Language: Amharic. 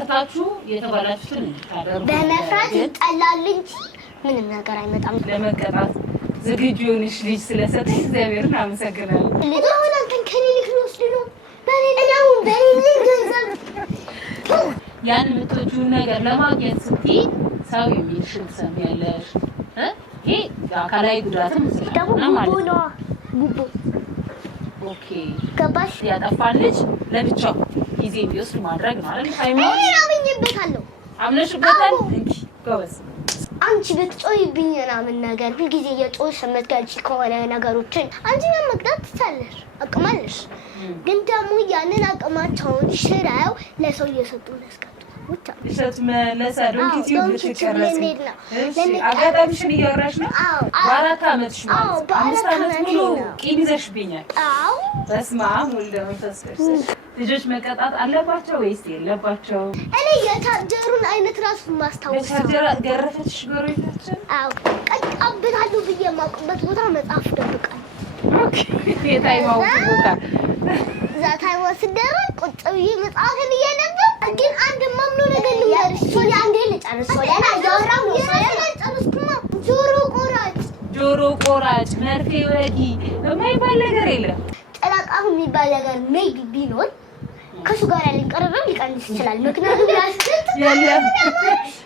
ሰርታችሁ የተባላችሁትን ታደርጉ በመፍራት ይጣላል እንጂ ምንም ነገር አይመጣም። ለመቀጣት ዝግጁ የሆንሽ ልጅ ስለሰጠኝ እግዚአብሔርን አመሰግናለሁ። ለምን አንተን ከኔ ልክ ነው ወስዶ በሌላው ገንዘብ ያን የምትወጂውን ነገር ለማግኘት ስትይ ሰው የሚልሽን ትሰሚያለሽ። ይሄ አካላዊ ጉዳትም ስለሆነ ማለት ነው። ጉቦ ኦኬ ገባሽ? ያጠፋን ልጅ ለብቻው ጊዜ እንዲወስድ ማድረግ ነው አይደል? ሃይማኖት እኔ አምኜበታለሁ። አምነሽበታል? እንኪ ጎበዝ። አንቺ ብትጮይብኝ ምናምን ነገር ሁልጊዜ የጮሽ የምትገልጪ ከሆነ ነገሮችን አንቺን መቅጣት ትቻለሽ፣ አቅማለሽ። ግን ደግሞ ያንን አቅማቸውን ሽረው ለሰው እየሰጡ ያስቀጡ ብቻ እሸት መለሰ ዩቲዩብ ልትቀርጽ እሺ። አጋጣሚሽን እያወራሽ ነው። በአራት ዓመትሽ ማለት 5 ዓመት ሙሉ ቂም ይዘሽብኛል። አዎ በስመ አብ ወወልድ ወመንፈስ ቅዱስ። ልጆች መቀጣት አለባቸው ወይስ የለባቸው? እኔ የቻርጀሩን አይነት ራሱ ማስታወስ ቻርጀር ገረፈች ጎረቤታችን። አዎ ቀጣብታለሁ ብዬ የማውቅበት ቦታ መጽሐፍ ደብቃለሁ። ኦኬ የታይማው ቦታ ዛታይዋ ስደረግ ቁጭ ብዬ መጽሐፍን እያነበብኩ ግን አንድ ማምነው ነገር ልንገርሽ። ሶሊ አንዴ ልጨርስ። ሶሊያና እያወራሁ ነው። ሶሊያና ጨርስኩማ። ጆሮ ቆራጭ መርፌ ወጊ የማይባል ነገር የለም። ጠላቃም የሚባል ነገር ሜቢ ቢኖር ከሱ ጋር ያለኝ ቀረበም ሊቀንስ ይችላል። ምክንያቱም ያስከት የለም